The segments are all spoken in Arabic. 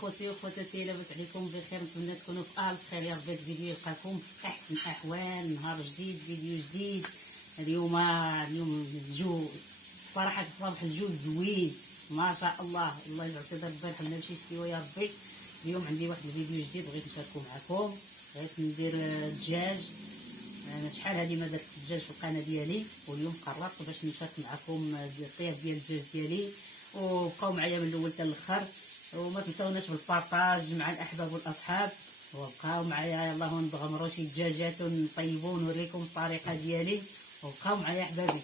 خوتي وخواتاتي، لاباس عليكم بخير؟ نتمنى تكونوا في الف خير. يا ربي الفيديو يلقاكم في احسن الاحوال. نهار جديد، فيديو جديد. اليوم الجو صراحه الصباح الجو زوين ما شاء الله. الله يجعل صدر البارح ما مشيت سوا يا ربي. اليوم عندي واحد الفيديو جديد بغيت نشاركو معكم. بغيت ندير الدجاج. انا شحال هادي ما درت الدجاج في القناه ديالي، واليوم قررت باش نشارك معكم الطياب ديال الدجاج ديالي. وبقاو معايا من الاول حتى الاخر، وما تنساوناش بالبارطاج مع الاحباب والاصحاب، وبقاو معايا. يلاه نضغمروا شي دجاجات ونطيبوا ونوريكم الطريقه ديالي، وبقاو معايا احبابي.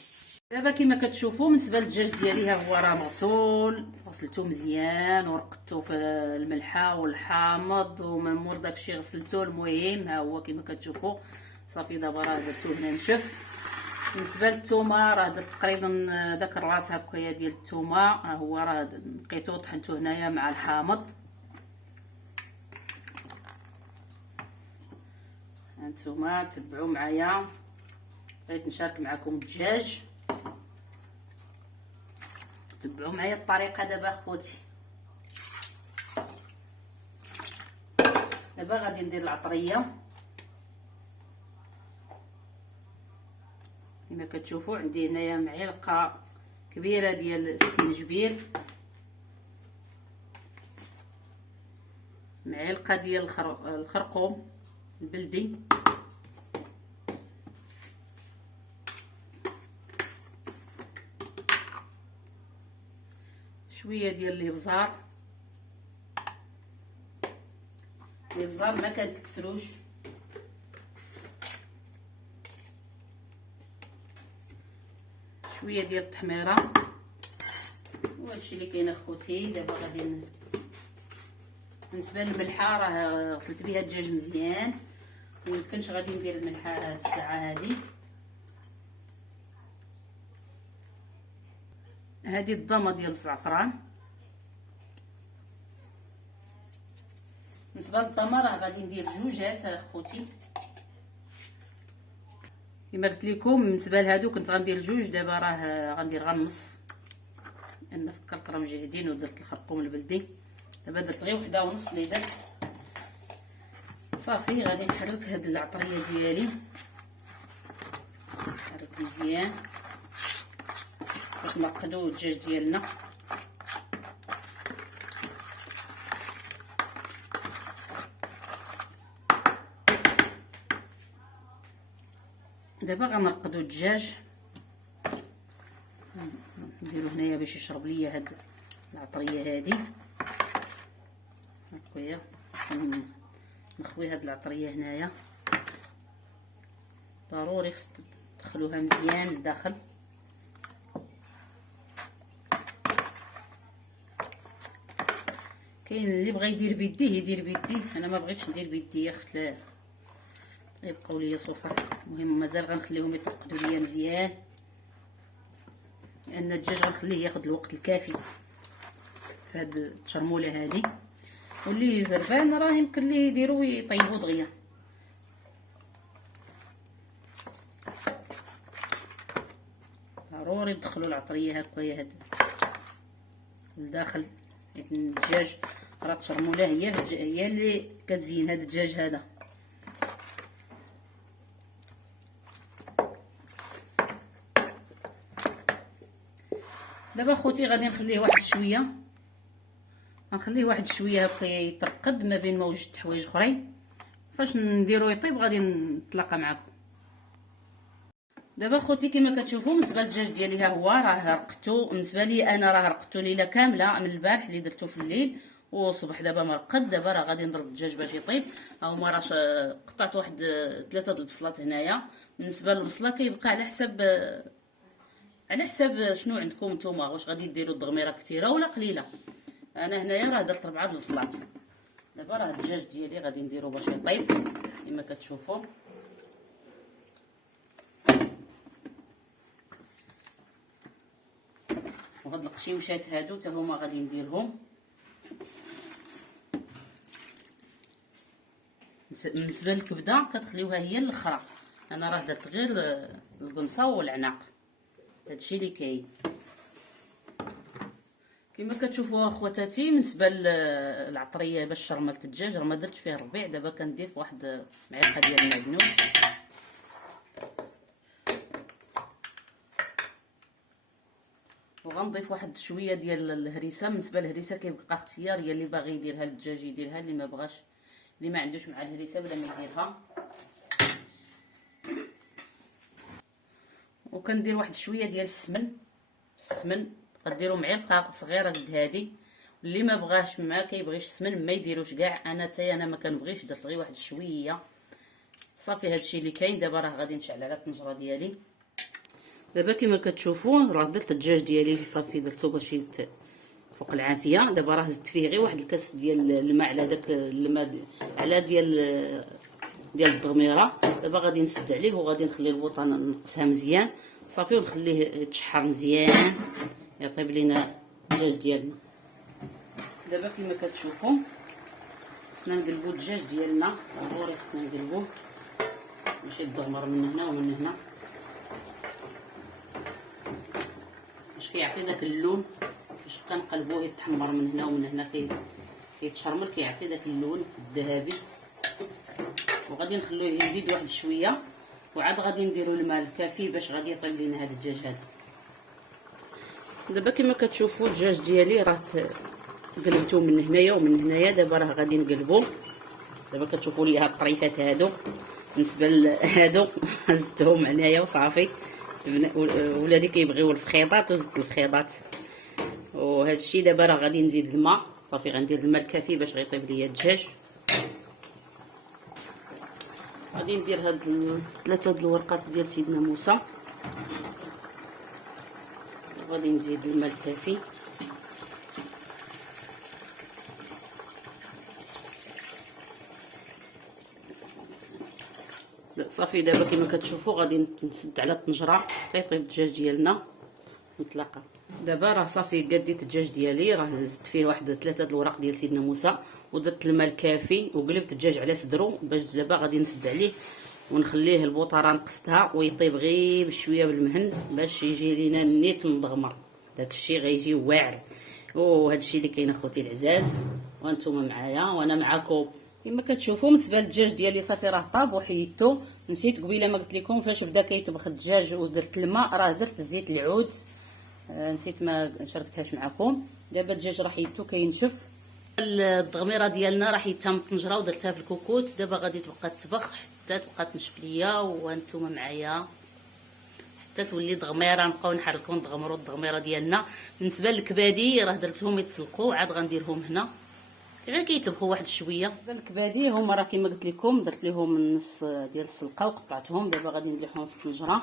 دابا كما كتشوفوا بالنسبه للدجاج ديالي، ها هو راه مغسول، غسلته مزيان ورقدته في الملحه والحامض ومنمور داكشي غسلته. المهم ها هو كما كتشوفوا صافي. دابا راه درتو هنا نشف. بالنسبه للثومه راه درت تقريبا داك الراس هكايا ديال الثومه، ها هو راه نقيتو طحنته هنايا مع الحامض. هانتوما تبعوا معايا، بغيت نشارك معكم الدجاج. تبعوا معايا الطريقه دابا اخوتي. دابا غادي ندير العطريه كما كتشوفوا. عندي هنايا معلقه كبيره ديال السكينجبير، معلقه ديال الخرقوم البلدي، شويه ديال الابزار. الابزار ما كنكثروش، شويه ديال التحميره. وهادشي اللي كاين اخوتي. دابا غادي بالنسبه للملحه راه غسلت بها الدجاج مزيان، ميمكنش غادي ندير الملحه هاد الساعه هادي. هادي الضمه ديال الزعفران. بالنسبه للضمه راه غادي ندير جوجات اخوتي. كما قلت لكم بالنسبه لهادو كنت غندير جوج، دابا راه غندير غير النص لان فكرت راه مجهدين ودرت الخرقوم البلدي. دابا درت غير وحده ونص اللي درت صافي. غادي نحرك هاد العطريه ديالي، نحرك مزيان باش نعقدو الدجاج ديالنا. دابا غنرقدو الدجاج، نديرو هنايا باش يشرب ليا هاد العطريه هادي هكايا. نخوي هاد العطريه هنايا، ضروري خص تدخلوها مزيان لداخل. كاين اللي بغى يدير بيديه يدير بيديه، انا ما بغيتش ندير بيدي يا اخت، لا يبقاو ليا صفر. المهم مازال غنخليهم يترقدوا ليا مزيان، لان الدجاج غنخليه ياخذ الوقت الكافي في هاد التشرموله هادي. واللي زربان راه يمكن ليه يديروا ويطيبوا دغيا. ضروري تدخلوا العطريه هكايا هاد لداخل، لان الدجاج راه التشرموله هي اللي كتزين هاد الدجاج هذا. دابا خوتي غادي نخليه واحد شويه، غنخليه واحد شويه هكايا يترقد ما بين ما وجدت حوايج اخرين. فاش نديرو يطيب غادي نتلاقى معكم. دابا خوتي كما كتشوفوا بالنسبه للدجاج ديالي ها هو راه رقدتو. بالنسبه لي انا راه رقدتو ليله كامله من البارح اللي درتو في الليل وصبح دابا مرقد. دابا راه غادي نضرب الدجاج باش يطيب. ها هما راه قطعت واحد 3 د البصلات هنايا. بالنسبه للبصله كيبقى على حساب شنو عندكم نتوما، واش غادي ديروا الضغميره كثيره ولا قليله. انا هنايا راه درت 4 د البصلات. دابا راه الدجاج ديالي غادي نديرو باش يطيب كما كتشوفوا. وهاد القشيوشات هادو حتى هما غادي نديرهم. بالنسبه للكبده كتخليوها هي الاخرى، انا راه درت غير القنصه والعناق. هادشي اللي كاين. كما كتشوفوا اخواتاتي، بالنسبه للعطريه باش شرملت الدجاج راه ما درتش فيه الربيع. دابا كندير واحد معلقه ديال المعدنوس، وغنضيف واحد شويه ديال الهريسه. بالنسبه للهريسه كيبقى اختيار، هي اللي باغي يديرها للدجاج يديرها، اللي ما بغاش، اللي ما عندوش مع الهريسه بلا ما يديرها. وكندير واحد شويه ديال السمن غديروا معلقه صغيره قد هادي. اللي ما بغاش ما كيبغيش السمن ما يديروش كاع. انا ما كنبغيش، درت غير واحد شويه صافي. هادشي اللي كاين. دابا راه غادي نشعل على الطنجره ديالي. دابا كما كتشوفوا راه درت الدجاج ديالي صافي، درتو باش فوق العافيه. دابا راه زدت فيه غير واحد الكاس ديال الماء على داك الماء على ديال الضغميره. دابا غادي نسد عليه وغادي نخلي البوطه نقصها مزيان صافي، ونخليه يتشحر مزيان يطيب لينا الدجاج ديالنا. دابا كما كتشوفوا خصنا نقلبوا الدجاج ديالنا، ضروري خصنا نقلبوه باش يتضغمر من هنا ومن هنا، باش كيعطي داك اللون. باش كنقلبوه يتحمر من هنا ومن هنا، كيتشرمل، كيعطي داك اللون الذهبي. وغادي نخلوه يزيد واحد شويه، وعاد غادي نديروا الماء الكافي باش غادي يطيب لينا هذا الدجاج هذا. دابا كما كتشوفوا الدجاج ديالي راه قلبته من هنايا ومن هنايا. دابا راه غادي نقلبو. دابا كتشوفوا لي هاد الطريفات هادو، بالنسبه لهادو هزتهم هنايا وصافي. ولادي كيبغيو الفخيطات وزدت الفخيطات. وهذا الشيء دابا راه غادي نزيد الماء صافي، غندير الماء الكافي باش غيطيب ليا الدجاج. غادي ندير هاد 3 د الورقات ديال سيدنا موسى، غادي نزيد الماء الكافي. صافي دابا كما كتشوفوا غادي نسد على الطنجره حتى يطيب الدجاج ديالنا. نتلاقى دابا. راه صافي قديت الدجاج ديالي، راه زدت فيه واحد 3 د الوراق ديال سيدنا موسى، ودرت الماء الكافي وقلبت الدجاج على صدرو. باش دابا غادي نسد عليه ونخليه البوطه نقصتها ويطيب غير بشويه بالمهن باش يجي لينا نيت مضغمر. داكشي غيجي واعر. وهادشي اللي كاين اخوتي العزاز، وانتم معايا وانا معاكم. كما كتشوفوا بالنسبه للدجاج ديالي صافي راه طاب وحيدته. نسيت قبيله ما قلت لكم فاش بدا كيطبخ الدجاج ودرت الماء راه درت زيت العود، نسيت ما شاركتهاش معكم. دابا الدجاج راه حيدته كينشف. الضغميره ديالنا راه حيدتها من الطنجره ودرتها في الكوكوت. دابا غادي تبقى تطبخ حتى تبقى تنشف ليا وانتم معايا حتى تولي ضغميره. نبقاو نحركو نضغمرو الضغميره ديالنا. بالنسبه للكبادي راه درتهم يتسلقوا، عاد غنديرهم هنا غير كيطبخوا واحد شويه. بالنسبه للكبادي هما راه كما قلت لكم درت لهم النص ديال السلقه وقطعتهم. دابا غادي نديرهم في الطنجره.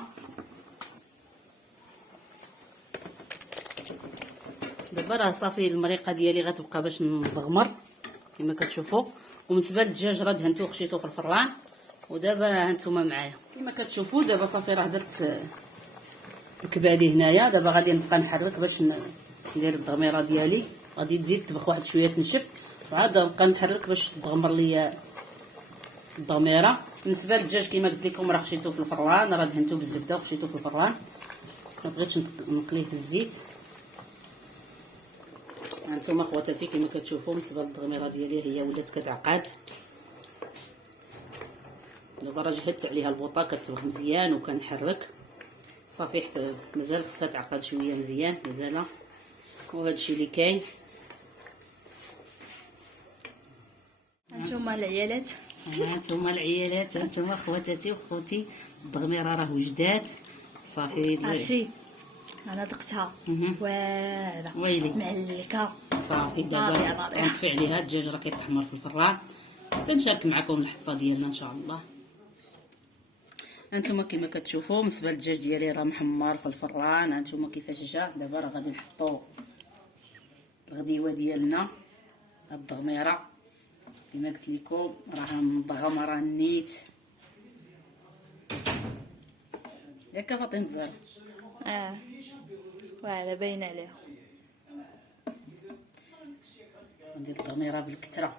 دابا راه صافي المريقه ديالي غتبقى باش نضغمر كما كتشوفوا. وبالنسبه للدجاج راه دهنتو وخشيتو في الفران. ودابا هانتوما معايا كما كتشوفوا. دابا صافي راه درت الكبادي هنايا. دابا غادي نبقى نحرك باش ندير الضغميره ديالي. غادي تزيد تطبخ واحد شويه تنشف، وعاد نبقى نحرك باش تضغمر ليا الضغميره. بالنسبه للدجاج كما قلت لكم راه خشيتو في الفران، راه دهنتو بالزبده وخشيتو في الفران، ما بغيتش نقليه في الزيت. هانتوما خواتاتي كما كتشوفوا بالنسبه للضغميره ديالي هي ولات كتعقد. دابا راه جهدت عليها البوطه كتطبخ مزيان وكنحرك صافي حتى مازال خصها تعقد شويه مزيان مازال. وهذا الشيء اللي كاين. هانتوما العيالات، هانتوما خواتاتي وخوتي، الضغميره راه وجدات صافي. عرفتي انا دقتها واعره ويلي معلكه صافي. دابا كنطفي عليها الدجاج راه كيتحمر في الفران. كنشارك معكم الحطه ديالنا ان شاء الله. هانتوما كما كتشوفوا بالنسبه للدجاج ديالي راه محمر في الفران. هانتوما كيفاش جا. دابا راه غادي نحطوا الغديوه ديالنا الضغميره كما قلت لكم راه مضغمره نيت ياك فاطمه الزهراء. واعره باينه عليها. ندير الضغميره بالكثره.